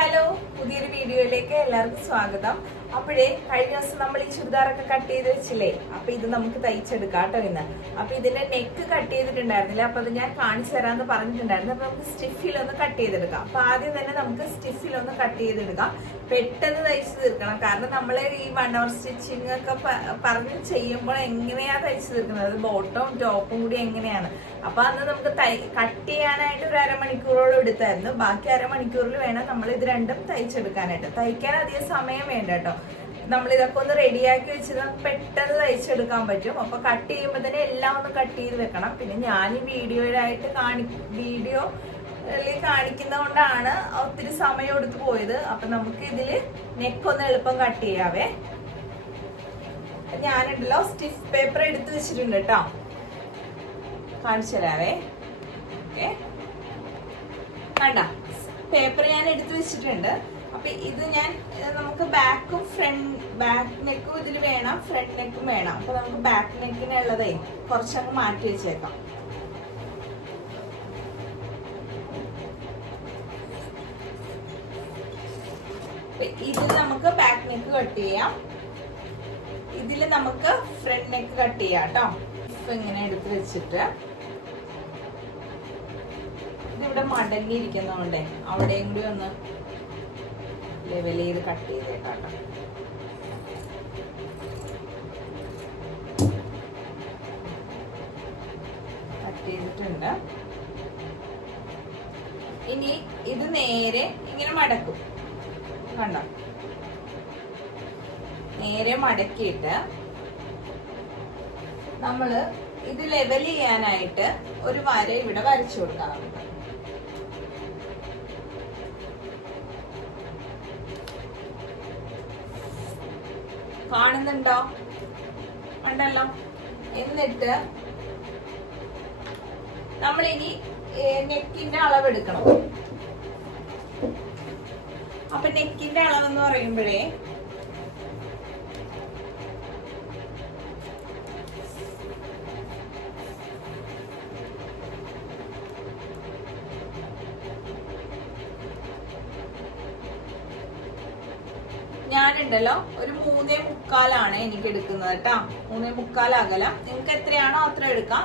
Hello, പുതിയൊരു വീഡിയോയിലേക്ക് എല്ലാവർക്കും സ്വാഗതം. അപ്പോഴേ കഴിഞ്ഞ ദിവസം നമ്മൾ ഈ ചുരിദാറൊക്കെ കട്ട് ചെയ്ത് വെച്ചില്ലേ, അപ്പൊ ഇത് നമുക്ക് തയ്ച്ചെടുക്കാം കേട്ടോ ഇന്ന്. അപ്പൊ ഇതിന്റെ നെക്ക് കട്ട് ചെയ്തിട്ടുണ്ടായിരുന്നില്ല, അപ്പൊ അത് ഞാൻ കാണിച്ചു തരാമെന്ന് പറഞ്ഞിട്ടുണ്ടായിരുന്നു. അപ്പൊ നമുക്ക് സ്റ്റിഫിലൊന്ന് കട്ട് ചെയ്തെടുക്കാം. അപ്പൊ ആദ്യം തന്നെ നമുക്ക് സ്റ്റിഫിലൊന്ന് കട്ട് ചെയ്തെടുക്കാം. പെട്ടെന്ന് തയ്ച്ചു തീർക്കണം, കാരണം നമ്മൾ ഈ 1 hour സ്റ്റിച്ചിങ് ഒക്കെ പറഞ്ഞ് ചെയ്യുമ്പോൾ എങ്ങനെയാ തയ്ച്ചു തീർക്കുന്നത്, അത് ബോട്ടവും ടോപ്പും കൂടി എങ്ങനെയാണ്. അപ്പൊ അന്ന് നമുക്ക് കട്ട് ചെയ്യാനായിട്ട് ഒരു അരമണിക്കൂറോളം എടുത്തായിരുന്നു. ബാക്കി അരമണിക്കൂറിൽ വേണം നമ്മൾ ഇത് രണ്ടും തയ്ച്ചെടുക്കാനായിട്ട്. തയ്ക്കാൻ അധികം സമയം വേണ്ട കേട്ടോ. നമ്മൾ ഇതൊക്കെ ഒന്ന് റെഡിയാക്കി വെച്ച് പെട്ടെന്ന് തയ്ച്ചെടുക്കാൻ പറ്റും. അപ്പൊ കട്ട് ചെയ്യുമ്പോൾ തന്നെ എല്ലാം ഒന്ന് കട്ട് ചെയ്ത് വെക്കണം. പിന്നെ ഞാൻ ഈ വീഡിയോയിലായിട്ട് വീഡിയോ കാണിക്കുന്നത് കൊണ്ടാണ് ഒത്തിരി സമയം എടുത്ത് പോയത്. അപ്പൊ നമുക്ക് ഇതില് നെക്കൊന്ന് എളുപ്പം കട്ട് ചെയ്യാവേ. ഞാനുണ്ടല്ലോ സ്റ്റിഫ് പേപ്പർ എടുത്ത് വെച്ചിട്ടുണ്ട് കേട്ടോ, കാണിച്ചു തരാവേ. ഓക്കെ, കണ്ട പേപ്പർ ഞാൻ എടുത്ത് വെച്ചിട്ടുണ്ട്. അപ്പൊ ഇത് നമുക്ക് ബാക്കും ബാക്ക് നെക്കും ഇതിൽ വേണം, ഫ്രണ്ട് നെക്കും വേണം. അപ്പൊ നമുക്ക് ബാക്ക് നെക്കിനുള്ളതേ കുറച്ചങ്ങ് മാറ്റി വെച്ചേക്കാം. ഇതിൽ നമുക്ക് ബാക്ക് നെക്ക് കട്ട് ചെയ്യാം, ഇതിൽ നമുക്ക് ഫ്രണ്ട് നെക്ക് കട്ട് ചെയ്യാം കേട്ടോ. ഇപ്പൊ ഇങ്ങനെ എടുത്ത് വെച്ചിട്ട് ഇതിവിടെ മടങ്ങിയിരിക്കുന്നതുകൊണ്ടേ അവിടെയും കൂടി ഒന്ന് ലെവൽ ചെയ്ത് കട്ട് ചെയ്തേക്കാം കേട്ടോ. കട്ട് ചെയ്തിട്ടുണ്ട്. ഇനി ഇത് നേരെ ഇങ്ങനെ മടക്കും, കണ്ടോ? നേരെ മടക്കിയിട്ട് നമ്മള് ഇത് ലെവൽ ചെയ്യാനായിട്ട് ഒരു വര ഇവിടെ വരച്ചു കൊടുക്കാം. കാണുന്നുണ്ടോ? കണ്ടല്ലോ. എന്നിട്ട് നമ്മളിനി നെക്കിന്റെ അളവെടുക്കണം. അപ്പൊ നെക്കിന്റെ അളവെന്ന് പറയുമ്പോഴേ ഞാനുണ്ടല്ലോ ഒരു 3.25 എനിക്ക് എടുക്കുന്നത് കേട്ടാ. 3.25 അകലം. നിങ്ങൾക്ക് എത്രയാണോ അത്ര എടുക്കാം,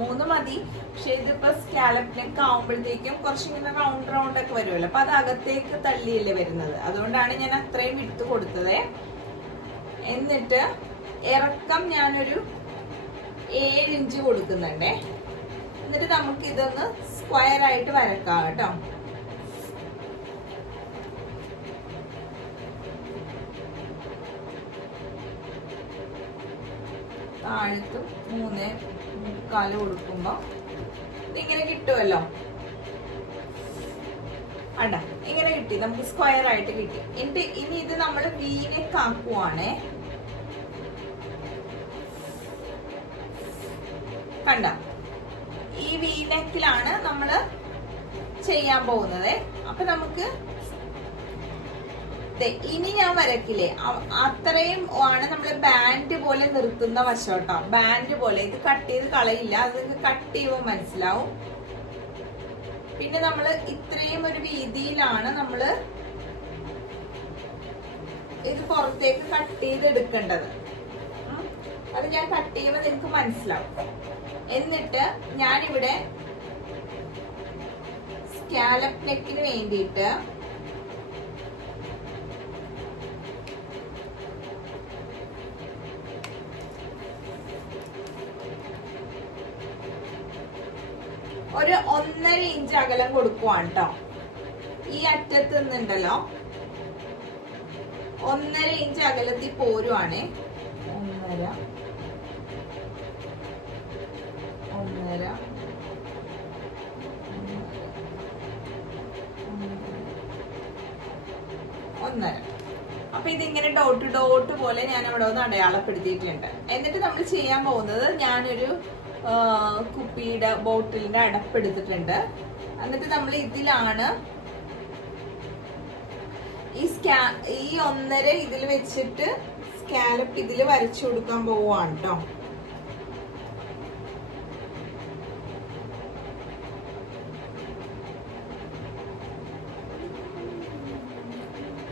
3 മതി. പക്ഷെ ഇതിപ്പോ സ്കാലപ്പ് നെക്ക് ആവുമ്പോഴത്തേക്കും കുറച്ചിങ്ങനെ റൗണ്ട് ഒക്കെ വരുമല്ലോ, അപ്പൊ അത് അകത്തേക്ക് തള്ളിയല്ലേ വരുന്നത്. അതുകൊണ്ടാണ് ഞാൻ അത്രയും വിട്ട് കൊടുത്തത്. എന്നിട്ട് ഇറക്കം ഞാനൊരു 7 ഇഞ്ച് കൊടുക്കുന്നുണ്ടേ. എന്നിട്ട് നമുക്ക് ഇതൊന്ന് സ്ക്വയർ ആയിട്ട് വരക്കാം കേട്ടോ. താഴത്തും 3.25 കൊടുക്കുമ്പോ ഇതിങ്ങനെ കിട്ടുമല്ലോ. അണ്ട ഇങ്ങനെ കിട്ടി, നമുക്ക് സ്ക്വയർ ആയിട്ട് കിട്ടി. എന്നിട്ട് ഇനി ഇത് നമ്മൾ വീനെക്ക് ആക്കുവാണേ. കണ്ട, ഈ വീനെക്കിലാണ് നമ്മള് ചെയ്യാൻ പോകുന്നത്. അപ്പൊ നമുക്ക് ഇനി ഞാൻ വരക്കില്ലേ, അത്രയും ആണ് നമ്മള് ബാൻഡ് പോലെ നിർത്തുന്ന വശം കേട്ടോ. ബാൻഡ് പോലെ ഇത് കട്ട് ചെയ്ത് കളയില്ല, അത് കട്ട് ചെയ്യുമ്പോൾ മനസ്സിലാവും. പിന്നെ നമ്മള് ഇത്രയും ഒരു വീതിയിലാണ് നമ്മള് ഇത് പുറത്തേക്ക് കട്ട് ചെയ്ത് എടുക്കേണ്ടത്. അത് ഞാൻ കട്ട് ചെയ്യുമ്പോൾ നിങ്ങൾക്ക് മനസ്സിലാവും. എന്നിട്ട് ഞാനിവിടെ സ്കാലപ്പ് നെക്കിന് വേണ്ടിയിട്ട് ഒരു 1.5 ഇഞ്ച് അകലം കൊടുക്കുവാണ് കേട്ടോ. ഈ അറ്റത്ത് നിന്നുണ്ടല്ലോ 1.5 ഇഞ്ച് അകലത്തിൽ പോരുവാണ്. 1.5. അപ്പൊ ഇതിങ്ങനെ ഡോട്ട് പോലെ ഞാൻ അവിടെ ഒന്ന് അടയാളപ്പെടുത്തിയിട്ടുണ്ട്. എന്നിട്ട് നമ്മൾ ചെയ്യാൻ പോകുന്നത്, ഞാനൊരു കുപ്പിയുടെ ബോട്ടിലിന്റെ അടപ്പെടുത്തിട്ടുണ്ട്. എന്നിട്ട് നമ്മൾ ഇതിലാണ് ഈ 1.5 ഇതിൽ വെച്ചിട്ട് സ്കാലപ്പ് ഇതിൽ വരച്ചു കൊടുക്കാൻ പോവാണ് കേട്ടോ.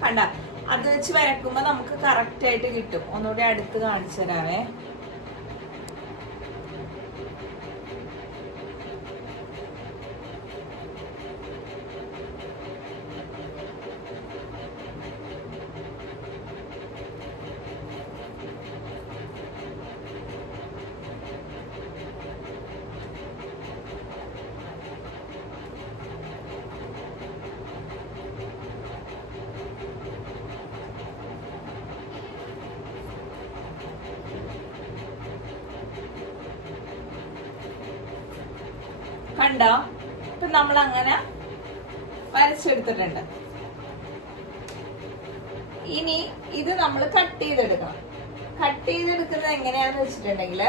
കണ്ട, അത് വെച്ച് വരക്കുമ്പോ നമുക്ക് കറക്റ്റ് ആയിട്ട് കിട്ടും. ഒന്നുകൂടി അടുത്ത് കാണിച്ചു തരാവേ. കണ്ടോ? ഇപ്പൊ നമ്മൾ അങ്ങനെ വരച്ചെടുത്തിട്ടുണ്ട്. ഇനി ഇത് നമ്മൾ കട്ട് ചെയ്തെടുക്കണം. കട്ട് ചെയ്തെടുക്കുന്നത് എങ്ങനെയാന്ന് വെച്ചിട്ടുണ്ടെങ്കിൽ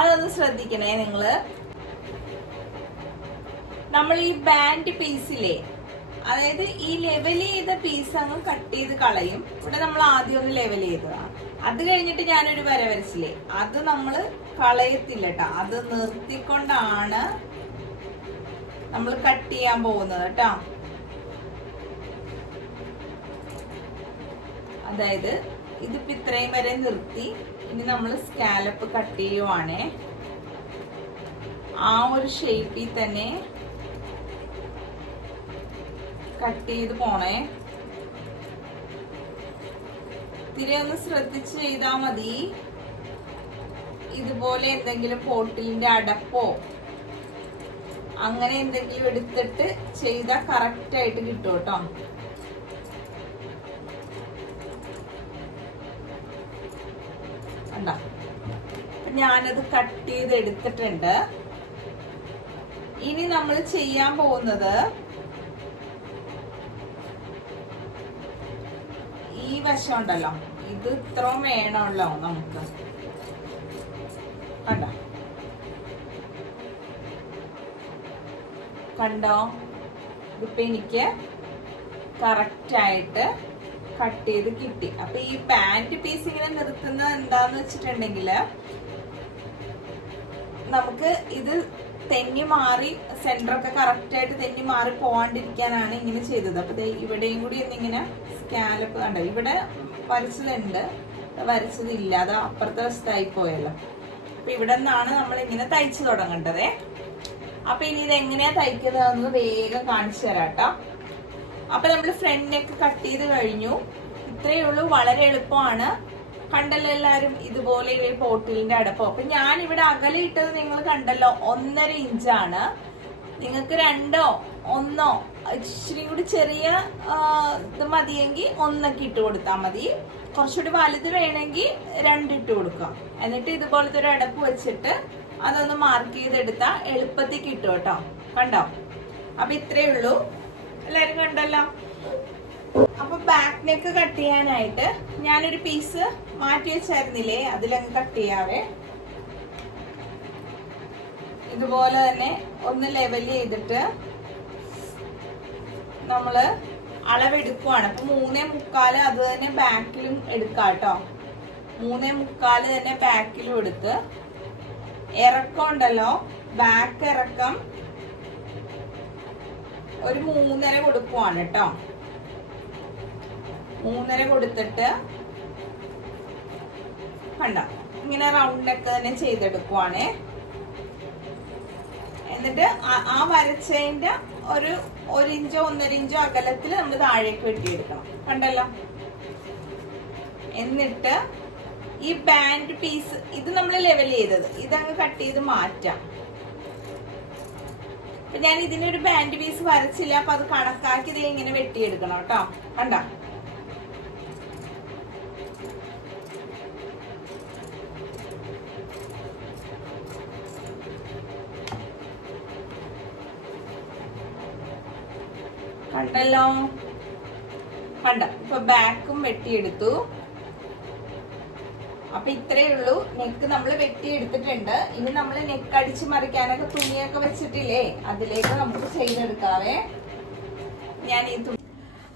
അതൊന്ന് ശ്രദ്ധിക്കണേ നിങ്ങള്. നമ്മൾ ഈ ബാൻഡ് പീസിലെ, അതായത് ഈ ലെവൽ ചെയ്ത പീസ് അങ്ങ് കട്ട് ചെയ്ത് കളയും. ഇവിടെ നമ്മൾ ആദ്യം ഒന്ന് ലെവൽ ചെയ്തതാണ്. അത് കഴിഞ്ഞിട്ട് ഞാനൊരു വര വരച്ചില്ലേ, അത് നമ്മൾ കളയത്തില്ല കേട്ടോ. അത് നിർത്തിക്കൊണ്ടാണ് നമ്മൾ കട്ട് ചെയ്യാൻ പോകുന്നത് കേട്ടോ. അതായത് ഇതിപ്പോ ഇത്രയും വരെ നിർത്തി. ഇനി നമ്മൾ സ്കാലപ്പ് കട്ട് ചെയ്യുവാണേ. ആ ഒരു ഷേപ്പിൽ തന്നെ കട്ട് ചെയ്ത് പോണേ. ഇത്തിരി ഒന്ന് ശ്രദ്ധിച്ച് ചെയ്താൽ മതി. ഇതുപോലെ എന്തെങ്കിലും ബോട്ടിലിന്റെ അടപ്പോ അങ്ങനെ എന്തെങ്കിലും എടുത്തിട്ട് ചെയ്താൽ കറക്റ്റ് ആയിട്ട് കിട്ടും കേട്ടോ. കണ്ടോ? ഞാനത് കട്ട് ചെയ്ത് എടുത്തിട്ടുണ്ട്. ഇനി നമ്മൾ ചെയ്യാൻ പോകുന്നത് ഈ വശം ഉണ്ടല്ലോ, ഇത് ഇത്രയും വേണമല്ലോ നമുക്ക്. കണ്ടോ? കണ്ടോ? ഇതിപ്പോ എനിക്ക് കറക്റ്റ് ആയിട്ട് കട്ട് ചെയ്ത് കിട്ടി. അപ്പൊ ഈ പാന്റ് പീസ് ഇങ്ങനെ നിർത്തുന്നത് എന്താന്ന് വെച്ചിട്ടുണ്ടെങ്കിൽ നമുക്ക് ഇത് തെന്നി മാറി സെന്ററൊക്കെ കറക്റ്റ് ആയിട്ട് തെന്നി മാറി പോവാണ്ടിരിക്കാനാണ് ഇങ്ങനെ ചെയ്തത്. അപ്പൊ ഇവിടെയും കൂടി ഒന്നിങ്ങനെ സ്കാലപ്പ് കണ്ടോ, ഇവിടെ വരച്ചതുണ്ട്, വരച്ചതില്ല, അത് അപ്പുറത്തെ വശത്തായി പോയല്ലോ. അപ്പൊ ഇവിടെ നിന്നാണ് നമ്മൾ ഇങ്ങനെ തയ്ച്ചു തുടങ്ങേണ്ടതേ. അപ്പൊ ഇനി ഇത് എങ്ങനെയാ തയ്ക്കുന്നതെന്ന് വേഗം കാണിച്ചു തരാം കേട്ടോ. അപ്പൊ നമ്മൾ ഫ്രണ്ട് നെക്ക് കട്ട് ചെയ്ത് കഴിഞ്ഞു. ഇത്രയേ ഉള്ളൂ, വളരെ എളുപ്പമാണ്. കണ്ടല്ലോ എല്ലാരും, ഇതുപോലെ ഈ പോട്ടിലിന്റെ അടപ്പം. അപ്പൊ ഞാൻ ഇവിടെ അകലെ ഇട്ടത് നിങ്ങൾ കണ്ടല്ലോ, 1.5 ഇഞ്ചാണ്. നിങ്ങൾക്ക് 2 1 ഇച്ചിരി കൂടി ചെറിയ ഇത് മതിയെങ്കിൽ 1 ഇട്ട് കൊടുത്താൽ മതി. കുറച്ചുകൂടി വലുത് വേണമെങ്കിൽ 2 ഇട്ട് കൊടുക്കാം. എന്നിട്ട് ഇതുപോലത്തെ ഒരു അടപ്പ് വെച്ചിട്ട് അതൊന്ന് മാർക്ക് ചെയ്തെടുത്താൽ എളുപ്പത്തിൽ കിട്ടും കേട്ടോ. കണ്ടോ? അപ്പൊ ഇത്രയേ ഉള്ളൂ. എല്ലാരും കണ്ടല്ലോ. അപ്പൊ ബാക്ക് നെക്ക് കട്ട് ചെയ്യാനായിട്ട് ഞാനൊരു പീസ് മാറ്റി വെച്ചായിരുന്നില്ലേ, അതിലങ്ങ് കട്ട് ചെയ്യാവേ. ഇതുപോലെ തന്നെ ഒന്ന് ലെവൽ ചെയ്തിട്ട് നമ്മള് അളവെടുക്കുവാണ്. അപ്പൊ 3.25 അത് തന്നെ ബാക്കിലും എടുക്കാം കേട്ടോ. 3.25 തന്നെ ബാക്കിലും എടുത്ത് ഇറക്കം ഉണ്ടല്ലോ, ബാക്ക് ഇറക്കം ഒരു 3.5 കൊടുക്കുവാണ് കേട്ടോ. 3.5 കൊടുത്തിട്ട് കണ്ട ഇങ്ങനെ റൗണ്ട് ഒക്കെ തന്നെ ചെയ്തെടുക്കുവാണേ. എന്നിട്ട് ആ വരച്ചതിന്റെ ഒരു 1 ഇഞ്ചോ 1.5 ഇഞ്ചോ അകലത്തിൽ നമ്മൾ താഴേക്ക് വെട്ടിയെടുക്കണം. കണ്ടല്ലോ? എന്നിട്ട് ഈ ബാൻഡ് പീസ് ഇത് നമ്മൾ ലെവൽ ചെയ്തത് ഇതങ്ങ് കട്ട് ചെയ്ത് മാറ്റാം. അപ്പൊ ഞാൻ ഇതിനൊരു ബാൻഡ് പീസ് വരച്ചില്ല, അപ്പൊ അത് കണക്കാക്കി ഇത് ഇങ്ങനെ വെട്ടിയെടുക്കണം കേട്ടോ. കണ്ട? കണ്ടല്ലോ? കണ്ട? ഇപ്പൊ ബാക്കും വെട്ടിയെടുത്തു. അപ്പൊ ഇത്രയേ ഉള്ളൂ. നെക്ക് നമ്മൾ വെട്ടിയെടുത്തിട്ടുണ്ട്. ഇനി നമ്മൾ നെക്ക് അടിച്ച് മറിക്കാനൊക്കെ തുണിയൊക്കെ വെച്ചിട്ടില്ലേ, അതിലേക്ക് നമുക്ക് ചെയ്തെടുക്കാവേ. ഞാൻ ഈ തുണി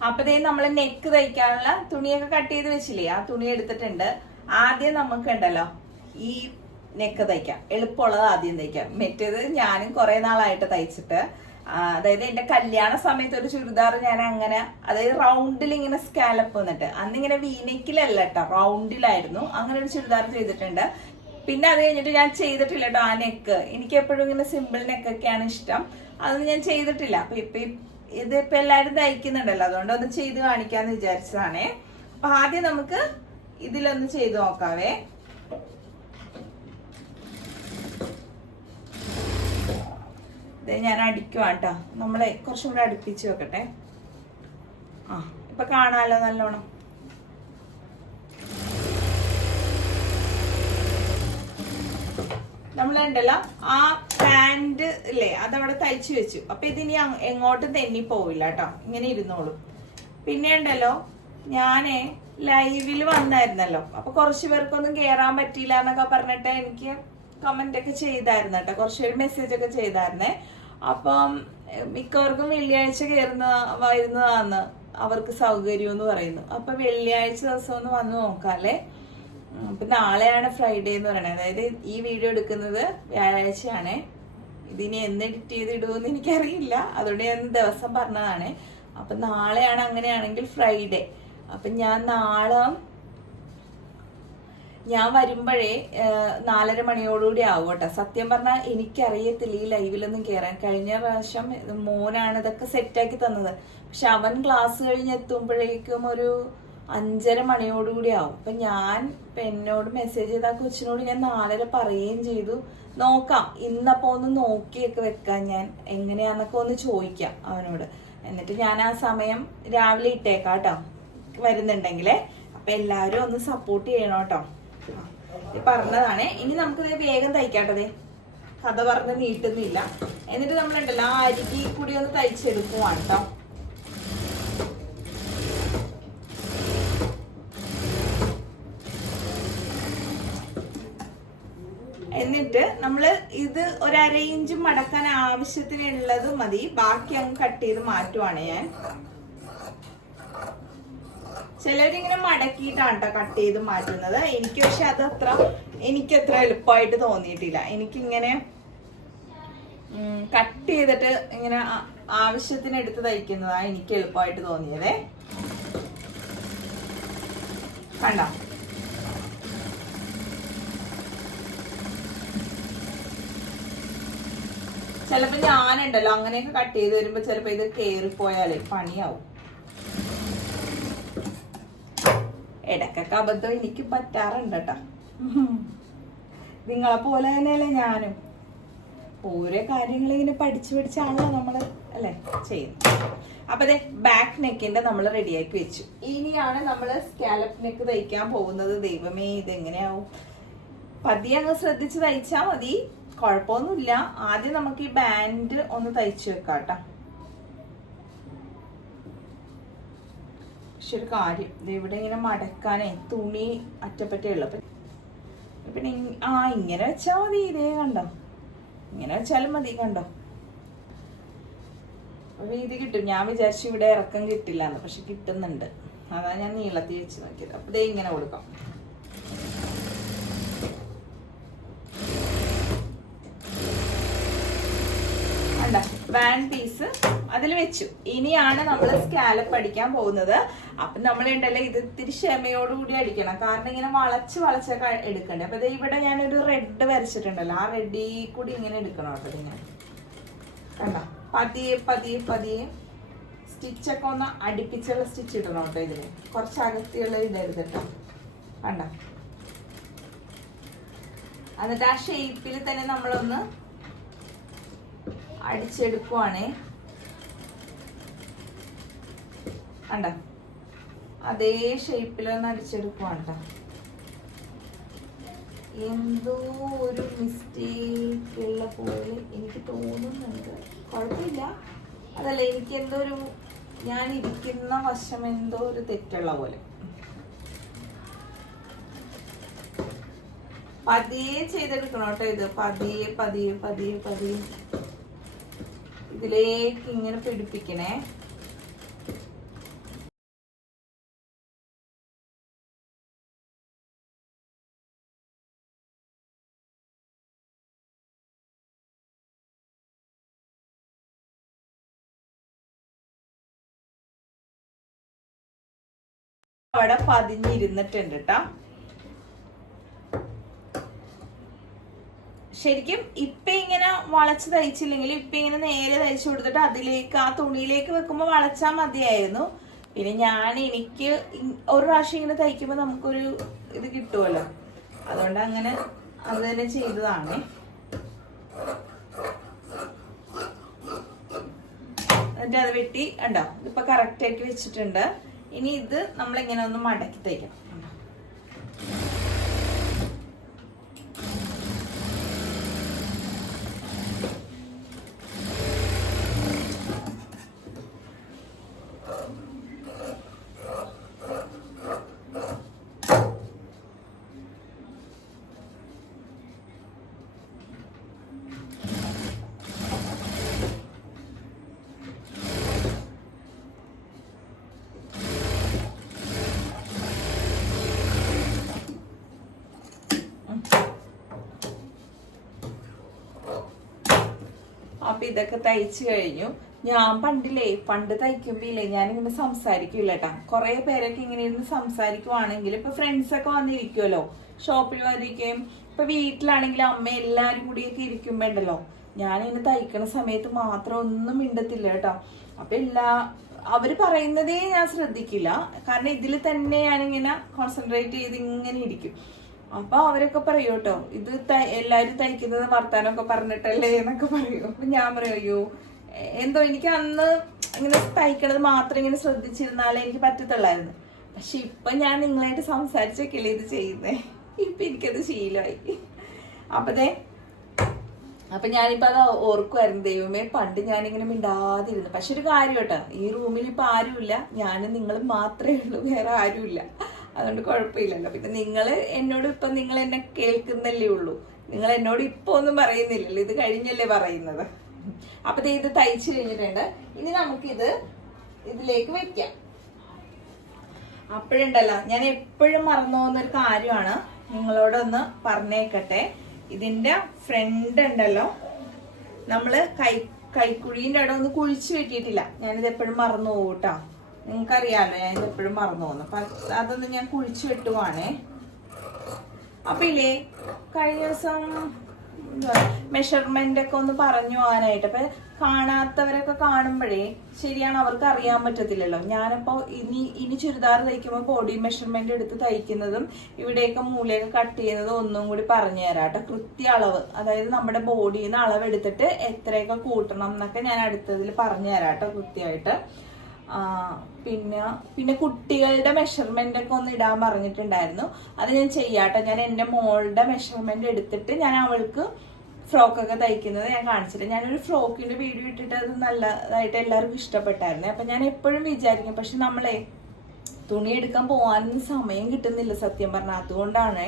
അപ്പതേ നമ്മൾ നെക്ക് തയ്ക്കാനുള്ള തുണിയൊക്കെ കട്ട് ചെയ്ത് വെച്ചില്ലേ, ആ തുണി എടുത്തിട്ടുണ്ട്. ആദ്യം നമുക്ക് ഉണ്ടല്ലോ ഈ നെക്ക് തയ്ക്കാം. എളുപ്പമുള്ളത് ആദ്യം തയ്ക്കാം. മറ്റേത് ഞാനും കുറെ നാളായിട്ട് തയ്ച്ചിട്ട്, അതായത് എന്റെ കല്യാണ സമയത്ത് ഒരു ചുരിദാർ ഞാൻ അങ്ങനെ, അതായത് റൗണ്ടിൽ ഇങ്ങനെ സ്കാലപ്പ് വന്നിട്ട്, അന്നിങ്ങനെ വീനെക്കിലല്ല കേട്ടോ, റൗണ്ടിലായിരുന്നു. അങ്ങനെ ഒരു ചുരിദാർ ചെയ്തിട്ടുണ്ട്. പിന്നെ അത് കഴിഞ്ഞിട്ട് ഞാൻ ചെയ്തിട്ടില്ല കേട്ടോ ആ നെക്ക്. എനിക്ക് എപ്പോഴും ഇങ്ങനെ സിമ്പിൾ നെക്കൊക്കെയാണ് ഇഷ്ടം. അതൊന്നും ഞാൻ ചെയ്തിട്ടില്ല. അപ്പൊ ഇതിപ്പോ എല്ലാരും തയ്ക്കുന്നുണ്ടല്ലോ, അതുകൊണ്ട് ഒന്ന് ചെയ്ത് കാണിക്കാന്ന് വിചാരിച്ചതാണേ. അപ്പൊ ആദ്യം നമുക്ക് ഇതിലൊന്ന് ചെയ്ത് നോക്കാവേ. ഇത് ഞാൻ അടിക്കുവാട്ടോ. നമ്മളെ കുറച്ചും കൂടെ അടുപ്പിച്ച് വെക്കട്ടെ. ഇപ്പൊ കാണാലോ നല്ലോണം. നമ്മളുണ്ടല്ലോ ആ പാന്റ് ഇല്ലേ, അതവിടെ തയ്ച്ചു വെച്ചു. അപ്പൊ ഇതിനി എങ്ങോട്ടും തെന്നി പോവില്ല കേട്ടോ, ഇങ്ങനെ ഇരുന്നോളും. പിന്നെ ഉണ്ടല്ലോ, ഞാനേ ലൈവില് വന്നായിരുന്നല്ലോ, അപ്പൊ കുറച്ചു പേർക്കൊന്നും കേറാൻ പറ്റിയില്ല എന്നൊക്കെ പറഞ്ഞിട്ട് എനിക്ക് കമന്റ് ഒക്കെ ചെയ്തായിരുന്നു കേട്ടോ. കുറച്ചുപേര് മെസ്സേജ് ഒക്കെ ചെയ്തായിരുന്നേ. അപ്പം മിക്കവർക്കും വെള്ളിയാഴ്ച വരുന്നതാന്ന് അവർക്ക് സൗകര്യം എന്ന് പറയുന്നു. അപ്പൊ വെള്ളിയാഴ്ച ദിവസം ഒന്ന് വന്ന് നോക്കാല്ലേ. അപ്പൊ നാളെയാണ് ഫ്രൈഡേ എന്ന് പറയണത്. അതായത് ഈ വീഡിയോ എടുക്കുന്നത് വ്യാഴാഴ്ചയാണ്. ഇതിനി എന്ന് എഡിറ്റ് ചെയ്ത് ഇടുമെന്ന് എനിക്കറിയില്ല, അതുകൊണ്ട് ഞാൻ ദിവസം പറഞ്ഞതാണ്. അപ്പൊ നാളെയാണ് അങ്ങനെയാണെങ്കിൽ ഫ്രൈഡേ. അപ്പൊ ഞാൻ വരുമ്പോഴേ 4:30 മണിയോടുകൂടി ആവും കേട്ടോ. സത്യം പറഞ്ഞാൽ എനിക്കറിയത്തില്ല ഈ ലൈവിലൊന്നും കയറാൻ. കഴിഞ്ഞ പ്രാവശ്യം മോനാണ് ഇതൊക്കെ സെറ്റാക്കി തന്നത്. പക്ഷെ അവൻ ക്ലാസ് കഴിഞ്ഞ് എത്തുമ്പോഴേക്കും ഒരു 5:30 മണിയോടുകൂടി ആവും. അപ്പൊ ഞാൻ എന്നോട് മെസ്സേജ് ചെയ്ത കൊച്ചിനോട് ഞാൻ 4:30 പറയുകയും ചെയ്തു. നോക്കാം, ഇന്നപ്പോ ഒന്ന് നോക്കിയൊക്കെ വെക്കാം, ഞാൻ എങ്ങനെയാന്നൊക്കെ ഒന്ന് ചോദിക്കാം അവനോട്. എന്നിട്ട് ഞാൻ ആ സമയം രാവിലെ ഇട്ടേക്കാം കേട്ടോ, വരുന്നുണ്ടെങ്കിലേ. അപ്പൊ എല്ലാരും ഒന്ന് സപ്പോർട്ട് ചെയ്യണം കേട്ടോ. പറഞ്ഞതാണേ. ഇനി നമുക്ക് വേഗം തയ്ക്കാട്ടതേ, കഥ പറഞ്ഞ് നീട്ടുന്നില്ല. എന്നിട്ട് നമ്മളുണ്ടല്ലോ ആ അരികി കൂടി ഒന്ന് തയ്ച്ചെടുക്കുവാണ് കേട്ടോ. എന്നിട്ട് നമ്മള് ഇത് 1/2 ഇഞ്ച് മടക്കാൻ ആവശ്യത്തിനുള്ളത് മതി. ബാക്കി അങ്ങ് കട്ട് ചെയ്ത് മാറ്റുവാണ് ഞാൻ. ചിലരിങ്ങനെ മടക്കിയിട്ടാണ് കേട്ടോ കട്ട് ചെയ്ത് മാറ്റുന്നത്. എനിക്ക് പക്ഷെ എനിക്കത്ര എളുപ്പമായിട്ട് തോന്നിയിട്ടില്ല. എനിക്കിങ്ങനെ കട്ട് ചെയ്തിട്ട് ഇങ്ങനെ ആവശ്യത്തിന് എടുത്ത് തയ്ക്കുന്നതാണ് എനിക്ക് എളുപ്പമായിട്ട് തോന്നിയതേ. കണ്ടോ? ചിലപ്പോ ഞാനുണ്ടല്ലോ അങ്ങനെയൊക്കെ കട്ട് ചെയ്ത് വരുമ്പോ ചിലപ്പോ ഇത് കേറിപ്പോയാലേ പണിയാവും. ഇടക്കൊക്കെ അബദ്ധം എനിക്ക് പറ്റാറുണ്ട് കേട്ടോ. നിങ്ങളെ പോലെ തന്നെയല്ലേ ഞാനും. ഓരോ കാര്യങ്ങൾ ഇങ്ങനെ പഠിച്ചാണല്ലോ നമ്മള് അല്ലെ ചെയ്യുന്നത്. അപ്പൊ അതെ, ബാക്ക് നെക്കിന്റെ നമ്മൾ റെഡിയാക്കി വെച്ചു. ഇനിയാണ് നമ്മള് സ്കാലപ്പ് നെക്ക് തയ്ക്കാൻ പോകുന്നത്. ദൈവമേ, ഇതെങ്ങനെയാവും? പതിയെ അങ്ങ് ശ്രദ്ധിച്ച് തയ്ച്ചാ മതി, കുഴപ്പമൊന്നുമില്ല. ആദ്യം നമുക്ക് ഈ ബാൻഡ് ഒന്ന് തയ്ച്ചു വെക്കാം കേട്ടോ. പക്ഷെ ഒരു കാര്യം, ഇവിടെ ഇങ്ങനെ മടക്കാനേ തുണി അറ്റപ്പറ്റയുള്ളൂ. പിന്നെ ഇങ്ങനെ വെച്ചാൽ മതി. ഇതേ കണ്ടോ, ഇങ്ങനെ വെച്ചാലും മതി. കണ്ടോ, വീതി കിട്ടും. ഞാൻ വിചാരിച്ചു ഇവിടെ ഇറക്കം കിട്ടില്ല എന്ന്, പക്ഷെ കിട്ടുന്നുണ്ട്. അതാ ഞാൻ നീളത്തിൽ വെച്ച് നോക്കിയത്. അപ്പൊ ഇതേ ഇങ്ങനെ കൊടുക്കാം. വൺ പീസ് അതിൽ വെച്ചു. ഇനിയാണ് നമ്മൾ സ്കാലപ്പ് അടിക്കാൻ പോകുന്നത്. അപ്പൊ നമ്മളുണ്ടല്ലോ ഇത് ഇത്തിരി ക്ഷമയോടുകൂടി അടിക്കണം, കാരണം ഇങ്ങനെ വളച്ചൊക്കെ എടുക്കണ്ടേ. അപ്പൊ ഇവിടെ ഞാനൊരു റെഡ് വരച്ചിട്ടുണ്ടല്ലോ, ആ റെഡി കൂടി ഇങ്ങനെ എടുക്കണം കേട്ടോ. ഇങ്ങനെ കണ്ടോ, പതിയെ സ്റ്റിച്ചൊക്കെ ഒന്ന് അടുപ്പിച്ചുള്ള സ്റ്റിച്ച് ഇടണം കേട്ടോ. ഇതിന് കുറച്ച് അകത്തിയുള്ള ഇടരുത് കേട്ടോ. കണ്ടോ, എന്നിട്ട് ആ ഷേപ്പിൽ തന്നെ നമ്മളൊന്ന് അടിച്ചെടുക്കുവാണേ. കണ്ടോ, അതേ ഷേപ്പിലൊന്ന് അടിച്ചെടുക്കുവാണ് കേട്ടോ. എന്തോ ഒരു മിസ്റ്റേക്ക് ഉള്ള പോലെ എനിക്ക് തോന്നുന്നുണ്ട്. കുഴപ്പമില്ല, അതല്ല, എനിക്ക് എന്തോ ഒരു, ഞാൻ ഇരിക്കുന്ന വശം എന്തോ ഒരു തെറ്റുള്ള പോലെ. പതിയെ ചെയ്തെടുക്കണം കേട്ടോ. ഇത് പതിയെ ഇതിലേക്ക് ഇങ്ങനെ പിടിപ്പിക്കണേ. അവിടെ പതിഞ്ഞിരുന്നിട്ടുണ്ട് കേട്ടോ. ശരിക്കും ഇപ്പൊ ഇങ്ങനെ വളച്ച് തയ്ച്ചില്ലെങ്കിൽ ഇപ്പൊ ഇങ്ങനെ നേരെ തയ്ച്ചു കൊടുത്തിട്ട് അതിലേക്ക് ആ തുണിയിലേക്ക് വെക്കുമ്പോ വളച്ചാൽ മതിയായിരുന്നു. പിന്നെ എനിക്ക് ഒരു പ്രാവശ്യം ഇങ്ങനെ തയ്ക്കുമ്പോ നമുക്കൊരു ഇത് കിട്ടുമല്ലോ, അതുകൊണ്ട് അങ്ങനെ അത് തന്നെ ചെയ്തതാണ്. എന്നിട്ട് അത് വെട്ടി ഉണ്ടോ, ഇതിപ്പോ കറക്റ്റ് ആക്കി വെച്ചിട്ടുണ്ട്. ഇനി ഇത് നമ്മളിങ്ങനെ ഒന്ന് മടക്കി തയ്ക്കണം. അപ്പൊ ഇതൊക്കെ തയ്ച്ചു കഴിഞ്ഞു. ഞാൻ പണ്ട് തയ്ക്കുമ്പോഴേ ഞാനിങ്ങനെ സംസാരിക്കില്ല കേട്ടാ. കുറെ പേരൊക്കെ ഇങ്ങനെ ഇരുന്ന് സംസാരിക്കുവാണെങ്കിൽ ഇപ്പൊ ഫ്രണ്ട്സ് ഒക്കെ വന്നിരിക്കുമല്ലോ, ഷോപ്പിൽ വന്നിരിക്കുകയും ഇപ്പൊ വീട്ടിലാണെങ്കിലും അമ്മ എല്ലാരും കൂടിയൊക്കെ ഇരിക്കുമ്പോ ഉണ്ടല്ലോ, ഞാനിങ്ങനെ തയ്ക്കണ സമയത്ത് മാത്രം ഒന്നും മിണ്ടത്തില്ല കേട്ടോ. അപ്പൊ അവര് പറയുന്നതേ ഞാൻ ശ്രദ്ധിക്കില്ല, കാരണം ഇതിൽ തന്നെ ഞാനിങ്ങനെ കോൺസെൻട്രേറ്റ് ചെയ്ത് ഇങ്ങനെ ഇരിക്കും. അപ്പൊ അവരൊക്കെ പറയൂ കേട്ടോ, ഇത് എല്ലാരും തയ്ക്കുന്നത് വർത്താനമൊക്കെ പറഞ്ഞിട്ടല്ലേ എന്നൊക്കെ പറയും. അപ്പൊ ഞാൻ പറയും അയ്യോ എന്തോ എനിക്ക് അന്ന് ഇങ്ങനെ തയ്ക്കണത് മാത്രം ഇങ്ങനെ ശ്രദ്ധിച്ചിരുന്നാലേ എനിക്ക് പറ്റത്തുള്ളായിരുന്നു. പക്ഷെ ഇപ്പൊ ഞാൻ നിങ്ങളായിട്ട് സംസാരിച്ചൊക്കെയല്ലേ ഇത് ചെയ്യുന്നേ, ഇപ്പൊ എനിക്കത് ശീലമായി. അപ്പൊ ഞാനിപ്പോ അത് ഓർക്കുമായിരുന്നു, ദൈവമേ പണ്ട് ഞാനിങ്ങനെ മിണ്ടാതിരുന്നു. പക്ഷെ ഒരു കാര്യം കേട്ടോ, ഈ റൂമിൽ ഇപ്പൊ ആരുമില്ല, ഞാനും നിങ്ങളും മാത്രമേ ഉള്ളൂ, വേറെ ആരുമില്ല. അതുകൊണ്ട് കുഴപ്പമില്ലല്ലോ. പിന്നെ നിങ്ങൾ എന്നെ കേൾക്കുന്നല്ലേ ഉള്ളൂ, നിങ്ങൾ എന്നോട് ഇപ്പൊ ഒന്നും പറയുന്നില്ലല്ലോ, ഇത് കഴിഞ്ഞല്ലേ പറയുന്നത്. അപ്പൊ ഇത് തയ്ച്ചു കഴിഞ്ഞിട്ടുണ്ട്. ഇനി നമുക്കിത് ഇതിലേക്ക് വെക്കാം. അപ്പോഴുണ്ടല്ലോ, ഞാൻ എപ്പോഴും മറന്നു പോകുന്നൊരു കാര്യമാണ്, നിങ്ങളോടൊന്ന് പറഞ്ഞേക്കട്ടെ. ഇതിന്റെ ഫ്രണ്ട് ഉണ്ടല്ലോ, നമ്മള് കൈക്കുഴീന്റെ അവിടെ ഒന്ന് കുഴിച്ചു വെട്ടിയിട്ടില്ല. ഞാനിത് എപ്പോഴും മറന്നു പോകും കേട്ടോ, നിങ്ങൾക്കറിയാലോ ഞാനിത് എപ്പോഴും മറന്നു പോകുന്നു. അപ്പൊ അതൊന്ന് ഞാൻ കുഴിച്ചു വെട്ടുവാണേ. അപ്പൊ കഴിഞ്ഞ ദിവസം മെഷർമെന്റ് ഒക്കെ ഒന്ന് പറഞ്ഞു പോകാനായിട്ട്. അപ്പൊ കാണാത്തവരൊക്കെ കാണുമ്പോഴേ ശരിയാണ്, അവർക്ക് അറിയാൻ പറ്റത്തില്ലല്ലോ. ഞാനിപ്പോ ഇനി ചുരിദാർ തയ്ക്കുമ്പോൾ ബോഡി മെഷർമെന്റ് എടുത്ത് തയ്ക്കുന്നതും ഇവിടെയൊക്കെ മൂലയൊക്കെ കട്ട് ചെയ്യുന്നതും ഒന്നും കൂടി പറഞ്ഞു തരാം കേട്ടോ. കൃത്യ അളവ്, അതായത് നമ്മുടെ ബോഡിയിൽ നിന്ന് അളവ് എടുത്തിട്ട് എത്രയൊക്കെ കൂട്ടണം എന്നൊക്കെ ഞാൻ അടുത്തതിൽ പറഞ്ഞു തരാം കേട്ടോ കൃത്യമായിട്ട്. പിന്നെ കുട്ടികളുടെ മെഷർമെന്റ് ഒക്കെ ഒന്ന് ഇടാൻ പറഞ്ഞിട്ടുണ്ടായിരുന്നു, അത് ഞാൻ ചെയ്യാട്ടോ. ഞാൻ എന്റെ മോളുടെ മെഷർമെന്റ് എടുത്തിട്ട് ഞാൻ അവൾക്ക് ഫ്രോക്കൊക്കെ തയ്ക്കുന്നത് ഞാൻ കാണിച്ചിട്ട്, ഞാനൊരു ഫ്രോക്കിന്റെ വീഡിയോ ഇട്ടിട്ട് അത് നല്ലതായിട്ട് എല്ലാവർക്കും ഇഷ്ടപ്പെട്ടായിരുന്നു. അപ്പൊ ഞാൻ എപ്പോഴും വിചാരിക്കും, പക്ഷെ നമ്മളെ തുണി എടുക്കാൻ പോകാനും സമയം കിട്ടുന്നില്ല സത്യം പറഞ്ഞാൽ, അതുകൊണ്ടാണ്.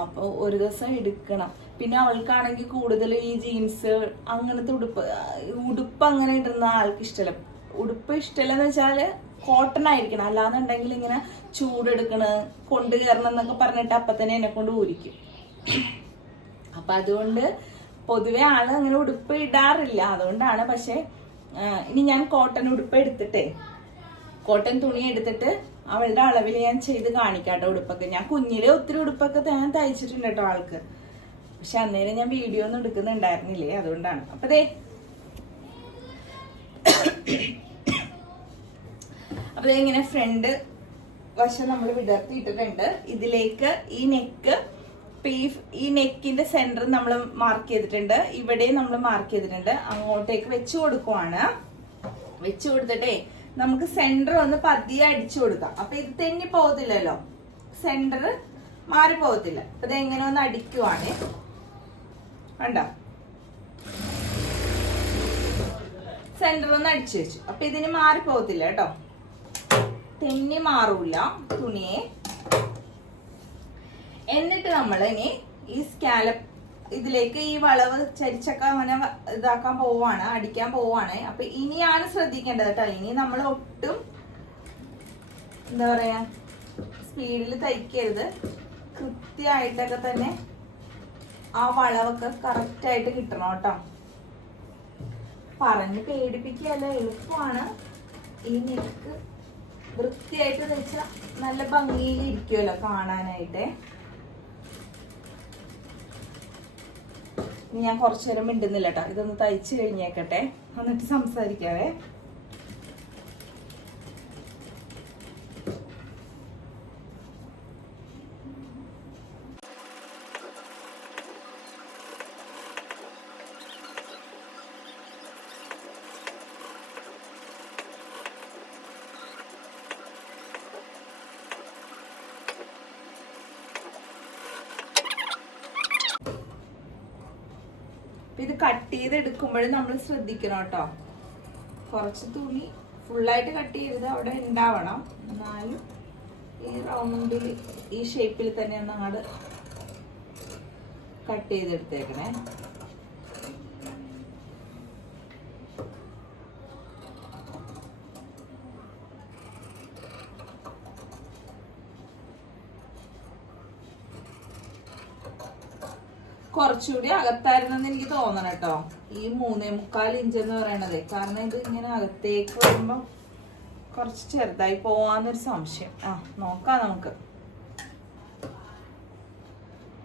അപ്പോൾ ഒരു ദിവസം എടുക്കണം. പിന്നെ അവൾക്കാണെങ്കിൽ കൂടുതൽ ഈ ജീൻസ് അങ്ങനത്തെ ഉടുപ്പ് അങ്ങനെ ഇടുന്ന ആൾക്ക് ഇഷ്ടമല്ല. ഉടുപ്പ് ഇഷ്ടമല്ലെന്ന് വെച്ചാല് കോട്ടൺ ആയിരിക്കണം, അല്ലാന്നുണ്ടെങ്കിൽ ഇങ്ങനെ ചൂടെടുക്കണ കൊണ്ടു കയറണം എന്നൊക്കെ പറഞ്ഞിട്ട് അപ്പൊ തന്നെ എന്നെ കൊണ്ട് ഊരിക്കും. അപ്പൊ അതുകൊണ്ട് പൊതുവെ ആള് അങ്ങനെ ഉടുപ്പ് ഇടാറില്ല, അതുകൊണ്ടാണ്. പക്ഷെ ഇനി ഞാൻ കോട്ടൺ ഉടുപ്പ് എടുത്തിട്ടേ, കോട്ടൺ തുണി എടുത്തിട്ട് അവളുടെ അളവിൽ ഞാൻ ചെയ്ത് കാണിക്കാട്ടോ ഉടുപ്പൊക്കെ. ഞാൻ കുഞ്ഞിലെ ഒത്തിരി ഉടുപ്പൊക്കെ ഞാൻ തയ്ച്ചിട്ടുണ്ട് കേട്ടോ ആൾക്ക്, പക്ഷെ അന്നേരം ഞാൻ വീഡിയോ ഒന്നും എടുക്കുന്നുണ്ടായിരുന്നില്ലേ, അതുകൊണ്ടാണ്. അപ്പൊ ഇങ്ങനെ ഫ്രണ്ട് വശം നമ്മൾ വിടർത്തിയിട്ടിട്ടുണ്ട്. ഇതിലേക്ക് ഈ നെക്കിന്റെ സെന്റർ നമ്മൾ മാർക്ക് ചെയ്തിട്ടുണ്ട്, ഇവിടെ നമ്മൾ മാർക്ക് ചെയ്തിട്ടുണ്ട്. അങ്ങോട്ടേക്ക് വെച്ചു കൊടുക്കുവാണ്. വെച്ചു കൊടുത്തിട്ടേ നമുക്ക് സെന്റർ ഒന്ന് പതിയെ അടിച്ചു കൊടുക്കാം. അപ്പൊ ഇത് തെന്നി പോകത്തില്ലല്ലോ, സെന്റർ മാറി പോകത്തില്ല. അപ്പൊ ഇത് എങ്ങനെ ഒന്ന് അടിക്കുവാണ് കണ്ടോ, സെന്റർ ഒന്ന് അടിച്ചു വെച്ചു. അപ്പൊ ഇതിന് മാറി പോകത്തില്ല കേട്ടോ, തെന്നി മാറൂല തുണിയെ. എന്നിട്ട് നമ്മൾ ഇനി ഈ സ്കാലപ്പ് ഇതിലേക്ക് ഈ വളവ് ചരിച്ചൊക്കെ അങ്ങനെ ഇതാക്കാൻ പോവാണ്, അടിക്കാൻ പോവാണ്. അപ്പൊ ഇനിയാണ് ശ്രദ്ധിക്കേണ്ടത് കേട്ടോ. ഇനി നമ്മൾ ഒട്ടും എന്താ പറയാ സ്പീഡിൽ തയ്ക്കരുത്, കൃത്യമായിട്ടൊക്കെ തന്നെ ആ വളവൊക്കെ കറക്റ്റ് ആയിട്ട് കിട്ടണം കേട്ടോ. പറഞ്ഞ് പേടിപ്പിക്കുകയല്ല, എളുപ്പമാണ്. ഈ നെക്ക് വൃത്തിയായിട്ട് വെച്ചാൽ നല്ല ഭംഗിയിൽ ഇരിക്കുമല്ലോ കാണാനായിട്ട്. ഇനി ഞാൻ കുറച്ചു നേരം മിണ്ടുന്നില്ല കേട്ടോ, ഇതൊന്ന് തയ്ച്ചു കഴിഞ്ഞേക്കട്ടെ, എന്നിട്ട് സംസാരിക്കാവേ. ഇത് കട്ട് ചെയ്ത് എടുക്കുമ്പോഴും നമ്മൾ ശ്രദ്ധിക്കണം കേട്ടോ. കുറച്ച് തുണി ഫുള്ളായിട്ട് കട്ട് ചെയ്ത് അവിടെ ഉണ്ടാവണം, എന്നാലും ഈ റൗണ്ടിൽ ഈ ഷേപ്പിൽ തന്നെ ഒന്ന് അങ്ങോട്ട് കട്ട് ചെയ്തെടുത്തേക്കണേ. കുറച്ചുകൂടി അകത്തായിരുന്നെന്ന് എനിക്ക് തോന്നണം കേട്ടോ, ഈ 3.25 ഇഞ്ച് എന്ന് പറയണത്. കാരണം ഇത് ഇങ്ങനെ അകത്തേക്ക് വരുമ്പോ കുറച്ച് ചെറുതായി പോവാന്നൊരു സംശയം. നോക്കാം നമുക്ക്.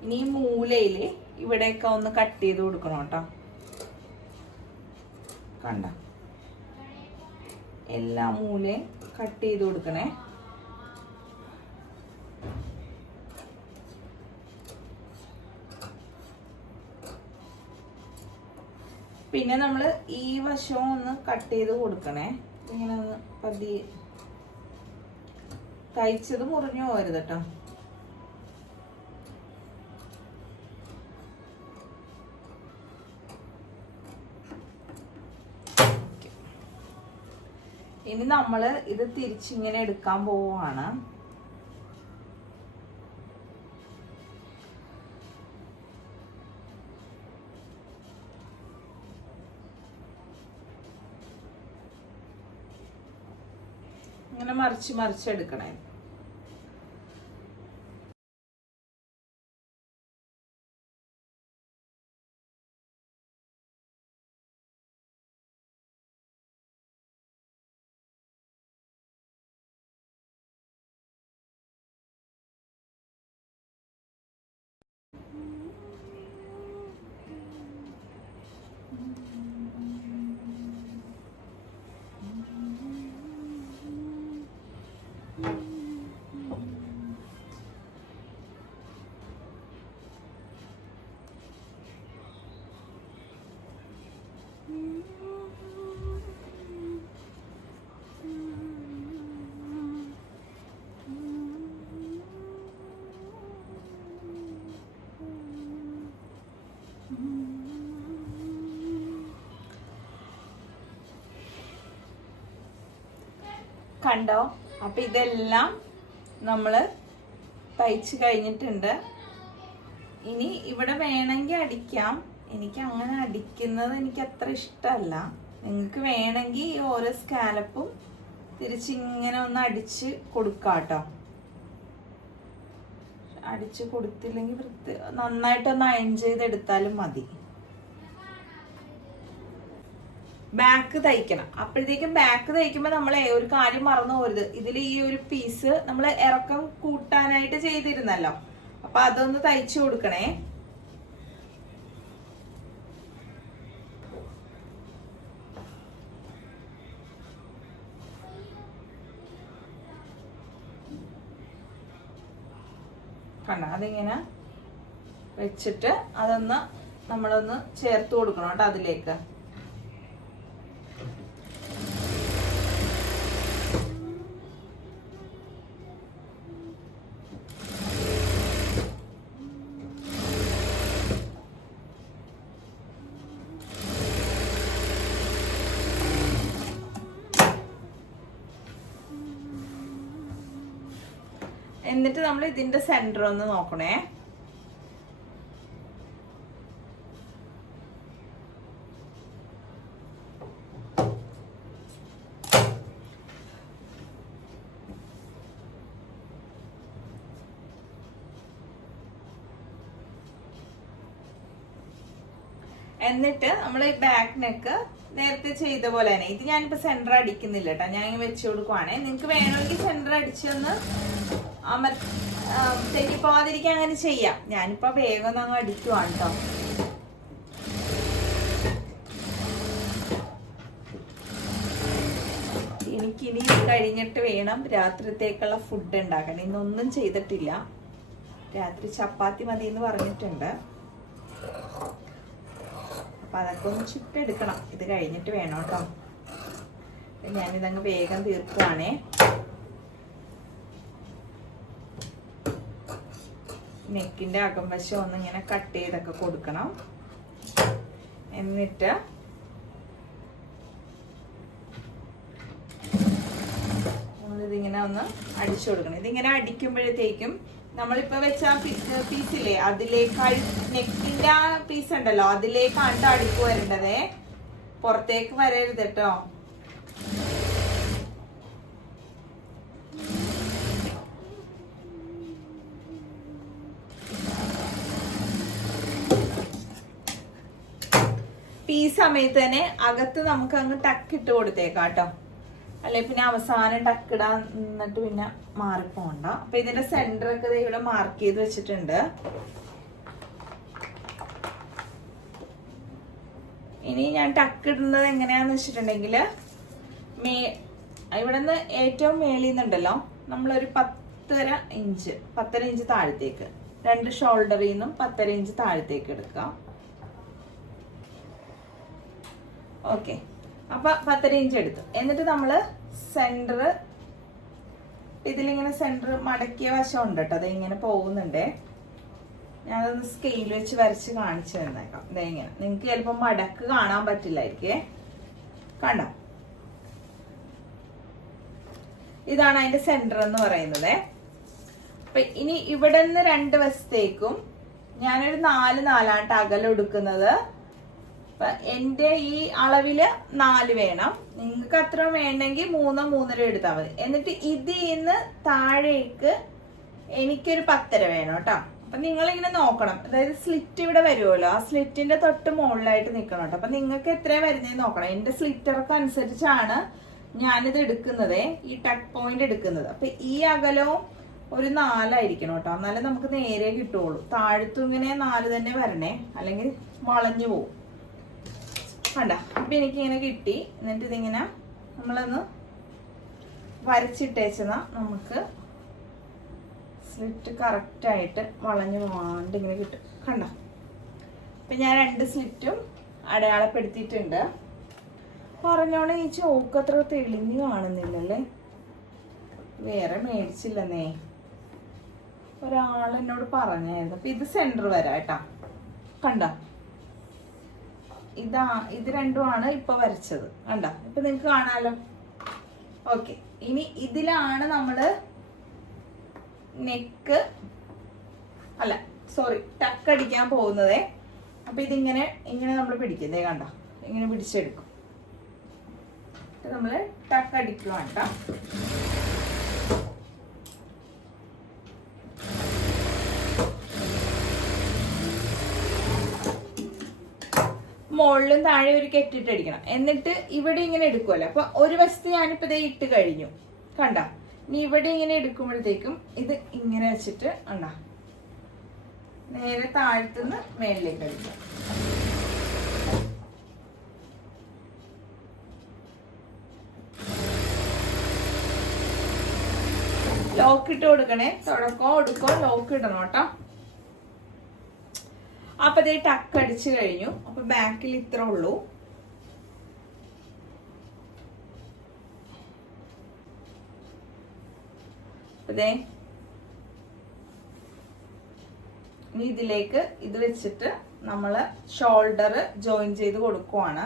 ഇനി ഈ മൂലയില് ഇവിടെയൊക്കെ ഒന്ന് കട്ട് ചെയ്ത് കൊടുക്കണം കേട്ടോ. കണ്ട, എല്ലാ മൂലയും കട്ട് ചെയ്ത് കൊടുക്കണേ. പിന്നെ നമ്മൾ ഈ വശവും ഒന്ന് കട്ട് ചെയ്ത് കൊടുക്കണേ. ഇങ്ങനെ ഒന്ന് പതിയെ, തയ്ച്ചത് മുറിഞ്ഞു പോകരുത് കേട്ടോ. ഇനി നമ്മള് ഇത് തിരിച്ചിങ്ങനെ എടുക്കാൻ പോവാണ്. ഇങ്ങനെ മറിച്ചെടുക്കണേ. കണ്ടോ? അപ്പൊ ഇതെല്ലാം നമ്മള് തയ്ച്ചു കഴിഞ്ഞിട്ടുണ്ട്. ഇനി ഇവിടെ വേണമെങ്കിൽ അടിക്കാം. എനിക്ക് അങ്ങനെ അടിക്കുന്നത് എനിക്ക് അത്ര ഇഷ്ടമല്ല. നിങ്ങൾക്ക് വേണമെങ്കിൽ ഈ ഓരോ സ്കാലപ്പും തിരിച്ചിങ്ങനെ ഒന്ന് അടിച്ച് കൊടുക്കാം കേട്ടോ. അടിച്ച് കൊടുത്തില്ലെങ്കിൽ നന്നായിട്ടൊന്ന് അയൺ ചെയ്തെടുത്താലും മതി. ബാക്ക് തയ്ക്കണം. അപ്പോഴത്തേക്കും ബാക്ക് തയ്ക്കുമ്പോൾ നമ്മൾ ഒരു കാര്യം മറന്നു പോരുത്. ഇതിൽ ഈ ഒരു പീസ് നമ്മൾ ഇറക്കം കൂട്ടാനായിട്ട് ചെയ്തിരുന്നല്ലോ, അപ്പൊ അതൊന്ന് തയ്ച്ചു കൊടുക്കണേ. കണ്ട, അതിങ്ങനെ വെച്ചിട്ട് അതൊന്ന് നമ്മളൊന്ന് ചേർത്ത് കൊടുക്കണം കേട്ടോ അതിലേക്ക്. എന്നിട്ട് നമ്മൾ ഇതിന്റെ സെന്റർ ഒന്ന് നോക്കണേ. എന്നിട്ട് നമ്മൾ ഈ ബാക്ക് നെക്ക് നേരത്തെ ചെയ്ത പോലെ തന്നെ. ഇത് ഞാനിപ്പോ സെന്റർ അടിക്കുന്നില്ല കേട്ടോ, ഞാൻ ഇങ്ങനെ വെച്ച് കൊടുക്കുവാണേ. നിങ്ങക്ക് വേണമെങ്കിൽ സെന്റർ അടിച്ചൊന്ന് തെറ്റിപ്പോവാതിരിക്കാൻ അങ്ങനെ ചെയ്യാം. ഞാനിപ്പോ വേഗം ഒന്ന് അങ്ങ് അടിക്കുവാണ് കേട്ടോ. എനിക്കിനി കഴിഞ്ഞിട്ട് വേണം രാത്രിത്തേക്കുള്ള ഫുഡ് ഉണ്ടാക്കാൻ. ഇന്നൊന്നും ചെയ്തിട്ടില്ല. രാത്രി ചപ്പാത്തി മതി എന്ന് പറഞ്ഞിട്ടുണ്ട്. അപ്പൊ അതൊക്കെ ഒന്ന് ചുട്ടെടുക്കണം. ഇത് കഴിഞ്ഞിട്ട് വേണം കേട്ടോ. ഞാനിതങ്ങ് വേഗം തീർക്കുവാണേ. നെക്കിന്റെ അകംവശം ഒന്ന് ഇങ്ങനെ കട്ട് ചെയ്തൊക്കെ കൊടുക്കണം. എന്നിട്ട് നമ്മളിതിങ്ങനെ ഒന്ന് അടിച്ചു കൊടുക്കണം. ഇതിങ്ങനെ അടിക്കുമ്പോഴത്തേക്കും നമ്മളിപ്പോ വെച്ച പീസില്ലേ, അതിലേക്കായി നെക്കിന്റെ ആ പീസ് ഉണ്ടല്ലോ, അതിലേക്കാണ്ട് അടിപ്പ് വരേണ്ടതേ, പുറത്തേക്ക് വരരുത് കേട്ടോ. ഈ സമയത്ത് തന്നെ അകത്ത് നമുക്ക് അങ്ങ് ടക്കിട്ട് കൊടുത്തേക്കാം കേട്ടോ. അല്ലെ പിന്നെ അവസാനം ടക്കിടാൻ നിന്നിട്ട് പിന്നെ മാറിപ്പോണ്ട. അപ്പൊ ഇതിന്റെ സെന്റർ ഒക്കെ ഇവിടെ മാർക്ക് ചെയ്ത് വെച്ചിട്ടുണ്ട്. ഇനി ഞാൻ ടക്കിടുന്നത് എങ്ങനെയാന്ന് വെച്ചിട്ടുണ്ടെങ്കിൽ, ഇവിടെ നിന്ന് ഏറ്റവും മേളിൽ നിന്നുണ്ടല്ലോ നമ്മളൊരു 10.5 ഇഞ്ച് താഴത്തേക്ക്, 2 ഷോൾഡറിൽ നിന്നും 10.5 ഇഞ്ച് താഴത്തേക്ക് എടുക്കാം. ഓക്കെ, അപ്പൊ 10.5 ഇഞ്ച് എടുത്തു. എന്നിട്ട് നമ്മള് സെന്റർ, ഇതിലിങ്ങനെ സെന്റർ മടക്കിയ വശം ഉണ്ട് കേട്ടോ, അത് ഇങ്ങനെ പോകുന്നുണ്ടേ. ഞാനതൊന്ന് സ്കെയിൽ വെച്ച് വരച്ച് കാണിച്ചു തന്നേക്കാം. ഇതെങ്ങനെ, നിങ്ങക്ക് ചിലപ്പോ മടക്ക് കാണാൻ പറ്റില്ലായിരിക്കേ. കണ്ട, ഇതാണ് അതിന്റെ സെന്റർ എന്ന് പറയുന്നത്. അപ്പൊ ഇനി ഇവിടെ നിന്ന് 2 വശത്തേക്കും ഞാനൊരു 4 അകലം എടുക്കുന്നത്. എന്റെ ഈ അളവില് 4 വേണം. നിങ്ങൾക്ക് അത്ര വേണമെങ്കിൽ 3.5 എടുത്താൽ മതി. എന്നിട്ട് ഇതിന്ന് താഴേക്ക് എനിക്കൊരു 10.5 വേണം കേട്ടോ. അപ്പൊ നിങ്ങളിങ്ങനെ നോക്കണം, അതായത് സ്ലിറ്റ് ഇവിടെ വരുമല്ലോ, ആ സ്ലിറ്റിന്റെ തൊട്ട് മുകളിലായിട്ട് നിൽക്കണം കേട്ടോ. അപ്പൊ നിങ്ങൾക്ക് എത്രയാ വരുന്നതെന്ന് നോക്കണം. എന്റെ സ്ലിറ്റർക്ക് അനുസരിച്ചാണ് ഞാനിത് എടുക്കുന്നത്, ഈ ടക്ക് പോയിന്റ് എടുക്കുന്നത്. അപ്പൊ ഈ അകലവും ഒരു 4 ആയിരിക്കണം കേട്ടോ, എന്നാലും നമുക്ക് നേരെ കിട്ടുള്ളൂ. താഴത്തും ഇങ്ങനെ 4 തന്നെ വരണേ, അല്ലെങ്കിൽ വളഞ്ഞു പോകും. കണ്ട, അപ്പൊ എനിക്കിങ്ങനെ കിട്ടി. എന്നിട്ട് ഇതിങ്ങനെ നമ്മളൊന്ന് വരച്ചിട്ടേച്ചെന്നാ നമുക്ക് സ്ലിറ്റ് കറക്റ്റ് ആയിട്ട് വളഞ്ഞു പോകാണ്ട് ഇങ്ങനെ കിട്ടും. കണ്ട, അപ്പൊ ഞാൻ 2 സ്ലിറ്റും അടയാളപ്പെടുത്തിയിട്ടുണ്ട്. പറഞ്ഞോണെ ഈ ചോക്ക് അത്ര തെളിഞ്ഞു കാണുന്നില്ലല്ലേ. വേറെ മേടിച്ചില്ലെന്നേ, ഒരാൾ എന്നോട് പറഞ്ഞായിരുന്നു. അപ്പൊ ഇത് സെന്റർ വരാം കേട്ടാ. കണ്ട, ഇത് രണ്ടുമാണ് ഇപ്പൊ വരച്ചത്. കണ്ട, ഇപ്പൊ നിങ്ങക്ക് കാണാലോ. ഓക്കെ, ഇനി ഇതിലാണ് നമ്മള് നെക്ക് ടക്ക് അടിക്കാൻ പോകുന്നതേ. അപ്പൊ ഇതിങ്ങനെ നമ്മൾ പിടിക്കുന്നേ. കണ്ട, ഇങ്ങനെ പിടിച്ചെടുക്കും. നമ്മള് ടക്ക് അടിക്കുവാണ്ട. മുകളിലും താഴെ ഒരു കെട്ടിട്ടടിക്കണം. എന്നിട്ട് ഇവിടെ ഇങ്ങനെ എടുക്കുമല്ലോ. അപ്പൊ ഒരു വശത്ത് ഞാനിപ്പോ ഇതേ ഇട്ട് കഴിഞ്ഞു. കണ്ട, ഇനി ഇവിടെ ഇങ്ങനെ എടുക്കുമ്പോഴത്തേക്കും ഇത് ഇങ്ങനെ വെച്ചിട്ട് കണ്ട, നേരെ താഴത്തുനിന്ന് മേളിലേക്ക് അടിക്കാം. ലോക്ക് ഇട്ട് കൊടുക്കണേ. തുടക്കോ ഒടുക്കോ ലോക്ക് ഇടണം കേട്ടോ. അപ്പൊ ഇതേ ടക്ക് അടിച്ചു കഴിഞ്ഞു. അപ്പൊ ബാക്കിൽ ഇത്ര ഉള്ളൂ. അതെ, ഇനി ഇതിലേക്ക് ഇത് വെച്ചിട്ട് നമ്മള് ഷോൾഡർ ജോയിൻ ചെയ്ത് കൊടുക്കുവാണ്.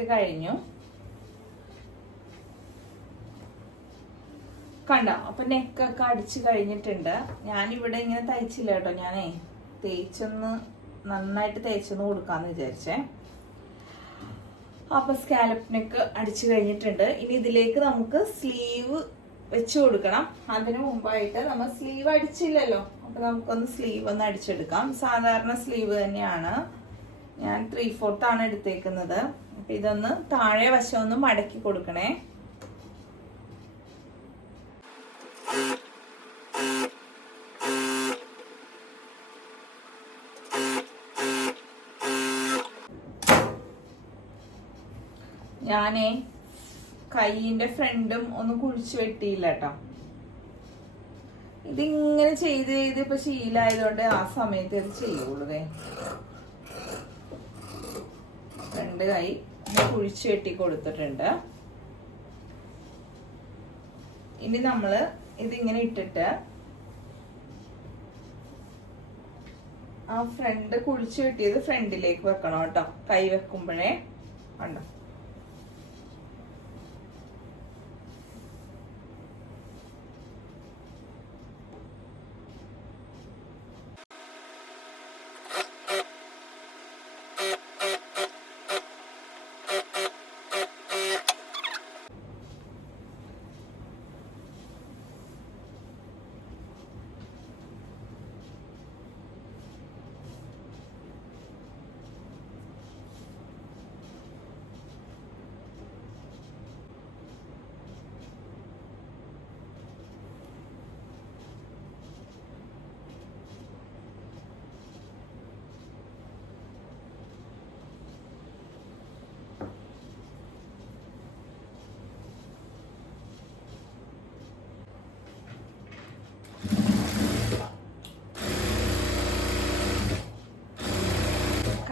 ഇത് കഴിഞ്ഞു. കണ്ടോ? അപ്പൊ നെക്കൊക്കെ അടിച്ചു കഴിഞ്ഞിട്ടുണ്ട്. ഞാനിവിടെ ഇങ്ങനെ തയ്ച്ചില്ല കേട്ടോ, ഞാനേ നന്നായിട്ട് തേച്ചൊന്ന് കൊടുക്കാന്ന് വിചാരിച്ചേ. അപ്പൊ സ്കാലപ്പ് നെക്ക് അടിച്ചു കഴിഞ്ഞിട്ടുണ്ട്. ഇനി ഇതിലേക്ക് നമുക്ക് സ്ലീവ് വെച്ച് കൊടുക്കണം. അതിനു മുമ്പായിട്ട് നമ്മൾ സ്ലീവ് അടിച്ചില്ലല്ലോ, അപ്പൊ നമുക്കൊന്ന് സ്ലീവ് ഒന്ന് അടിച്ചെടുക്കാം. സാധാരണ സ്ലീവ് തന്നെയാണ്, ഞാൻ 3/4 ആണ് എടുത്തേക്കുന്നത്. അപ്പൊ ഇതൊന്ന് താഴെ വശം ഒന്ന് മടക്കി കൊടുക്കണേ. ഞാനേ കൈയിന്റെ ഫ്രണ്ടും ഒന്ന് കുഴിച്ചു വെട്ടിയില്ല കേട്ടോ. ഇതിങ്ങനെ ചെയ്ത് ഇപ്പൊ ശീലമായതുകൊണ്ട് ആ സമയത്ത് ഇത് ചെയ്യുള്ളൂ. ഫ്രണ്ട് കൈ കുഴിച്ചു വെട്ടി കൊടുത്തിട്ടുണ്ട്. ഇനി നമ്മള് ഇതിങ്ങനെ ഇട്ടിട്ട് ആ ഫ്രണ്ട് കുഴിച്ചു വെട്ടിയത് ഫ്രണ്ടിലേക്ക് വെക്കണം കേട്ടോ. കൈ വെക്കുമ്പോഴേ കണ്ടോ.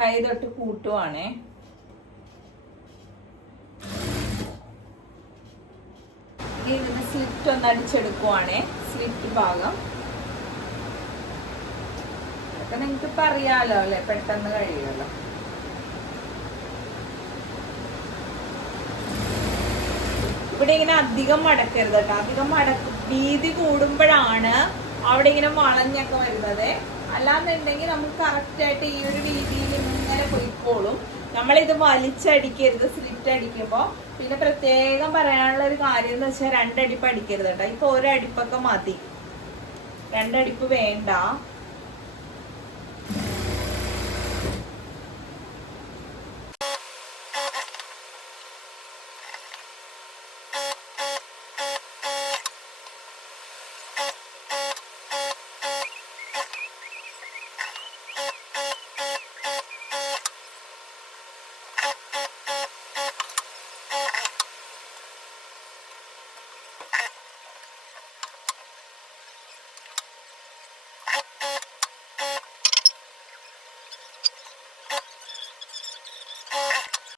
കൈ തൊട്ട് കൂട്ടുവാണേ. ഇതിന് സ്ലിറ്റ് ഒന്ന് അടിച്ചെടുക്കുവാണേ. സ്ലിറ്റ് ഭാഗം അതൊക്കെ നിങ്ങൾക്കിപ്പോ അറിയാലോ അല്ലെ, പെട്ടെന്ന് കഴിയുമല്ലോ. ഇവിടെ ഇങ്ങനെ അധികം മടക്കരുത് കേട്ടോ. അധികം വീതി കൂടുമ്പോഴാണ് അവിടെ ഇങ്ങനെ വളഞ്ഞൊക്കെ വരുന്നത്. അല്ലാന്നുണ്ടെങ്കിൽ നമുക്ക് കറക്റ്റ് ആയിട്ട് ഈ ഒരു രീതിയിൽ ഇങ്ങനെ പോയിക്കോളും. നമ്മളിത് വലിച്ചടിക്കരുത് സ്ലിറ്റ് അടിക്കുമ്പോൾ. പിന്നെ പ്രത്യേകം പറയാനുള്ള ഒരു കാര്യം എന്ന് വെച്ചാൽ 2 അടിപ്പ് അടിക്കരുത് കേട്ടോ. ഇപ്പൊ 1 അടിപ്പൊക്കെ മതി, 2 അടിപ്പ് വേണ്ട.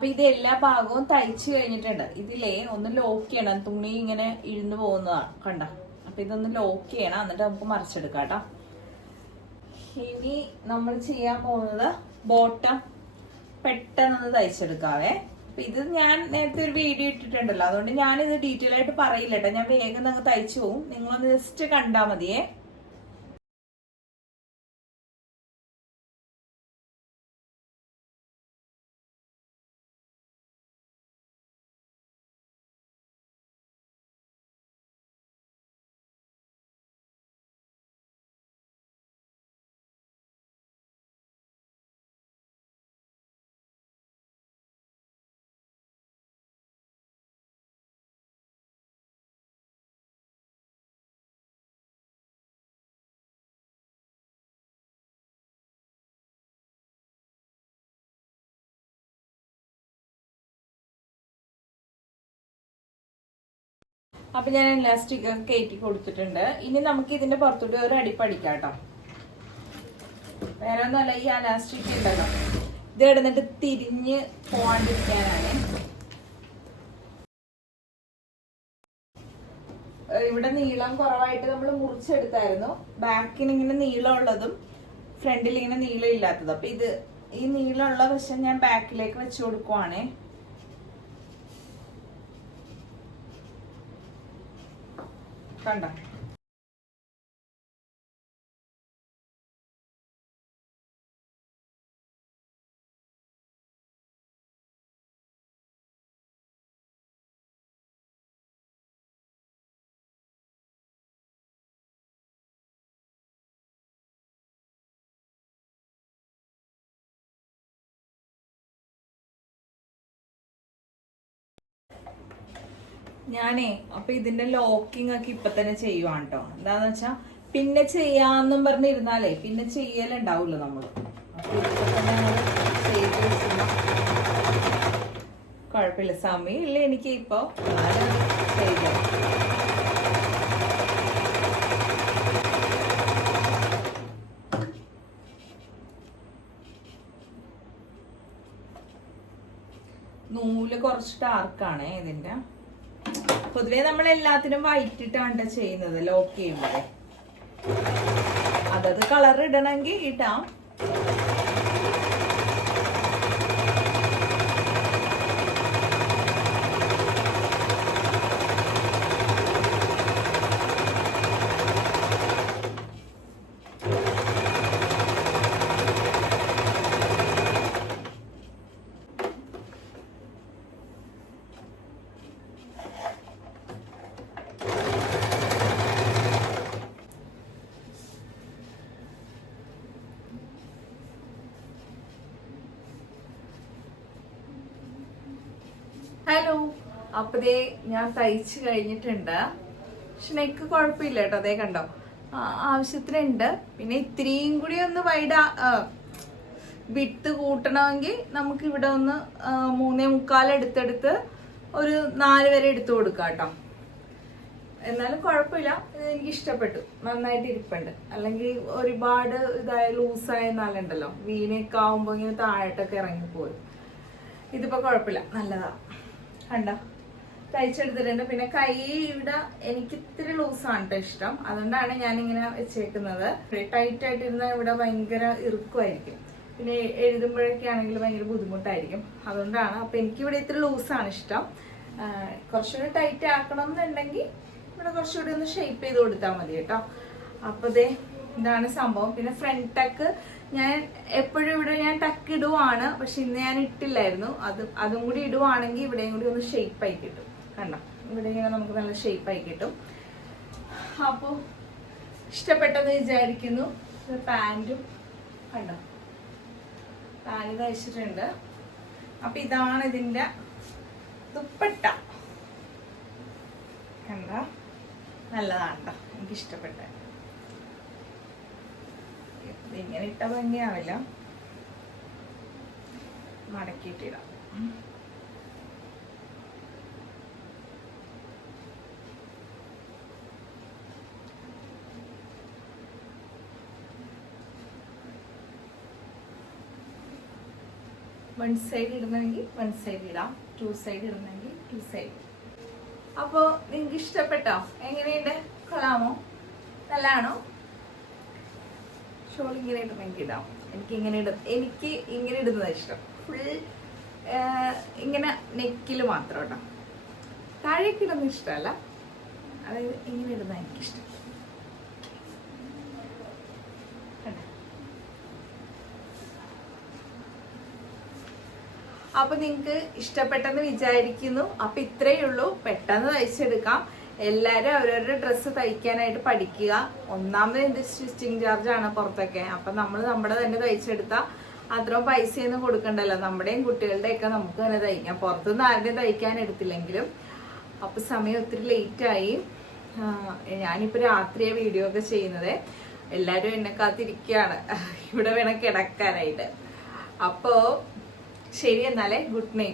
അപ്പൊ ഇത് എല്ലാ ഭാഗവും തയ്ച്ചു കഴിഞ്ഞിട്ടുണ്ട്. ഇതിലേ ഒന്ന് ലോക്ക് ചെയ്യണം. തുണി ഇങ്ങനെ ഇഴുന്നു പോകുന്നതാണ് കണ്ട. അപ്പൊ ഇതൊന്ന് ലോക്ക് ചെയ്യണം, എന്നിട്ട് നമുക്ക് മറിച്ചെടുക്കാം കേട്ടോ. ഇനി നമ്മൾ ചെയ്യാൻ പോകുന്നത് ബോട്ടം പെട്ടെന്ന് തയ്ച്ചെടുക്കാവേ. അപ്പൊ ഇത് ഞാൻ നേരത്തെ ഒരു വീഡിയോ ഇട്ടിട്ടുണ്ടല്ലോ, അതുകൊണ്ട് ഞാനിത് ഡീറ്റെയിൽ ആയിട്ട് പറയില്ല കേട്ടോ. ഞാൻ വേഗം അങ്ങ് തയ്ച്ചു പോകും, നിങ്ങളൊന്ന് ജസ്റ്റ് കണ്ടാൽ മതിയേ. അപ്പൊ ഞാൻ എലാസ്റ്റിക് ഒക്കെ കയറ്റി കൊടുത്തിട്ടുണ്ട്. ഇനി നമുക്ക് ഇതിന്റെ പുറത്തൂടെ ഒരു അടിപ്പടിക്കാം കേട്ടോ. വേറെ ഒന്നുമല്ല, ഈ എലാസ്റ്റിക് ഉണ്ടല്ലോ, ഇത് ഇടുന്നിട്ട് തിരിഞ്ഞ് പോവാണ്ടിരിക്കാനാണ്. ഇവിടെ നീളം കുറവായിട്ട് നമ്മൾ മുറിച്ചെടുത്തായിരുന്നു. ബാക്കിന് ഇങ്ങനെ നീളമുള്ളതും ഫ്രണ്ടിൽ ഇങ്ങനെ നീളം ഇല്ലാത്തതും. അപ്പൊ ഈ നീളമുള്ള വശം ഞാൻ ബാക്കിലേക്ക് വെച്ച് കൊടുക്കുവാണേ. കണ്ട. ഞാനേ അപ്പൊ ഇതിന്റെ ലോക്കിംഗ് ഒക്കെ ഇപ്പൊ തന്നെ ചെയ്യുവാണ് കേട്ടോ. എന്താന്ന് വെച്ചാ പിന്നെ ചെയ്യാന്നും പറഞ്ഞിരുന്നാലേ പിന്നെ ചെയ്യലുണ്ടാവൂല്ലോ നമ്മള്. അപ്പൊ ഇപ്പൊ തന്നെ ചെയ്ത് വെച്ചാൽ കുഴപ്പമില്ല. സമയമില്ല എനിക്ക് ഇപ്പൊ ചെയ്ത നൂല് കുറച്ച് ഡാർക്കാണേ ഇതിന്റെ. പൊതുവെ നമ്മൾ എല്ലാത്തിനും വൈറ്റ് ഇട്ടാണ് ചെയ്യുന്നത് ലോക്ക് ചെയ്യുമ്പോൾ. അതത് കളർ ഇടണമെങ്കിൽ ഇടാം. ഹലോ, അപ്പതേ ഞാൻ തയ്ച്ചു കഴിഞ്ഞിട്ടുണ്ട്. പക്ഷെ നെക്ക് കുഴപ്പമില്ല കേട്ടോ. അതേ കണ്ടോ, ആവശ്യത്തിനുണ്ട്. പിന്നെ ഇത്തിരിയും കൂടി ഒന്ന് വിട്ട് കൂട്ടണമെങ്കിൽ നമുക്ക് ഇവിടെ ഒന്ന് 3.25 എടുത്തെടുത്ത് ഒരു 4 വരെ എടുത്തു കൊടുക്കാം കേട്ടോ. എന്നാലും കുഴപ്പമില്ല, എനിക്ക് ഇഷ്ടപ്പെട്ടു. നന്നായിട്ട് ഇരിപ്പുണ്ട്. അല്ലെങ്കിൽ ഒരുപാട് ലൂസായ നാലുണ്ടല്ലോ, വീനൊക്കെ ആവുമ്പോ ഇങ്ങനെ താഴോട്ടൊക്കെ ഇറങ്ങിപ്പോയി. ഇതിപ്പോ കുഴപ്പമില്ല, നല്ലതാ. കണ്ടോ, തയ്ച്ചെടുത്തിട്ടുണ്ട്. പിന്നെ കൈ ഇവിടെ എനിക്ക് ഇത്തിരി ലൂസാണ് കേട്ടോ ഇഷ്ടം. അതുകൊണ്ടാണ് ഞാനിങ്ങനെ വെച്ചേക്കുന്നത്. ടൈറ്റ് ആയിട്ടിരുന്ന ഇവിടെ ഭയങ്കര ഇറുക്കുമായിരിക്കും. പിന്നെ എഴുതുമ്പോഴൊക്കെ ആണെങ്കിൽ ഭയങ്കര ബുദ്ധിമുട്ടായിരിക്കും. അതുകൊണ്ടാണ്. അപ്പൊ എനിക്കിവിടെ ഇത്തിരി ലൂസാണ് ഇഷ്ടം. കുറച്ചുകൂടി ടൈറ്റ് ആക്കണം എന്നുണ്ടെങ്കിൽ ഇവിടെ കുറച്ചുകൂടി ഒന്ന് ഷേപ്പ് ചെയ്ത് കൊടുത്താൽ മതി കേട്ടോ. അപ്പൊ ഇതാണ് സംഭവം. പിന്നെ ഫ്രണ്ട് ടക്ക് ഞാൻ എപ്പോഴും ഇവിടെ ഞാൻ ടക്ക് ഇടുവാണ്. പക്ഷെ ഇന്ന് ഞാൻ ഇട്ടില്ലായിരുന്നു. അതും കൂടി ഇടുവാണെങ്കിൽ ഇവിടെയും കൂടി ഒന്ന് ഷേപ്പ് ആയി കിട്ടും. കണ്ടോ, ഇവിടെ ഇങ്ങനെ നമുക്ക് നല്ല ഷേപ്പ് ആയി കിട്ടും. അപ്പൊ ഇഷ്ടപ്പെട്ടെന്ന് വിചാരിക്കുന്നു. പാൻറ്റും കണ്ടോ, പാൻറ് തയ്ച്ചിട്ടുണ്ട്. അപ്പൊ ഇതാണ് ഇതിന്റെ ദുപ്പട്ട. കണ്ട, നല്ലതാണ് കേട്ടോ, എനിക്ക് ഇഷ്ടപ്പെട്ട. ഇങ്ങനെ ഇട്ട ഭംഗിയാവില്ല, മടക്കിയിട്ടിടാം. വൺ സൈഡ് ഇടുന്നെങ്കിൽ വൺ സൈഡ് ഇടാം, 2 സൈഡ് ഇടുന്നെങ്കിൽ 2 സൈഡ്. അപ്പോ നിങ്ങൾക്ക് ഇഷ്ടപ്പെട്ടോ? എങ്ങനെയുണ്ട്? കൊള്ളാമോ? നല്ലതാണോ? ഷോൾ ഇങ്ങനെ ഇടുന്നെങ്കിൽ ഇടാം. എനിക്ക് ഇങ്ങനെ ഇടുന്നത് ഇഷ്ടം. ഫുൾ ഇങ്ങനെ നെക്കിൽ മാത്രം കേട്ടോ. താഴേക്ക് ഇടുന്ന ഇഷ്ടമല്ല. അതായത് ഇങ്ങനെ ഇടുന്ന എനിക്കിഷ്ടം. അപ്പൊ നിങ്ങക്ക് ഇഷ്ടപ്പെട്ടെന്ന് വിചാരിക്കുന്നു. അപ്പൊ ഇത്രയേ ഉള്ളൂ. പെട്ടെന്ന് തയ്ച്ചെടുക്കാം. എല്ലാരും അവരവരുടെ ഡ്രസ്സ് തയ്ക്കാനായിട്ട് പഠിക്കുക. ഒന്നാമത് എന്ത് സ്റ്റിച്ചിങ് ചാർജ് ആണ് പുറത്തൊക്കെ. അപ്പൊ നമ്മൾ നമ്മുടെ തന്നെ തയ്ച്ചെടുത്താൽ അത്രയും പൈസയൊന്നും കൊടുക്കണ്ടല്ലോ. നമ്മുടെയും കുട്ടികളുടെ ഒക്കെ നമുക്ക് തന്നെ തയ്ക്കാം. പുറത്തുനിന്ന് ആരുടെയും തയ്ക്കാൻ എടുത്തില്ലെങ്കിലും. അപ്പൊ സമയം ഒത്തിരി ലേറ്റായി. ഞാനിപ്പോ രാത്രിയെ വീഡിയോ ഒക്കെ ചെയ്യുന്നത്. എല്ലാരും എന്നെ കാത്തിരിക്കുകയാണ് ഇവിടെ വേണം കിടക്കാനായിട്ട്. അപ്പോ ശരി, എന്നാലേ ഗുഡ് നൈറ്റ്.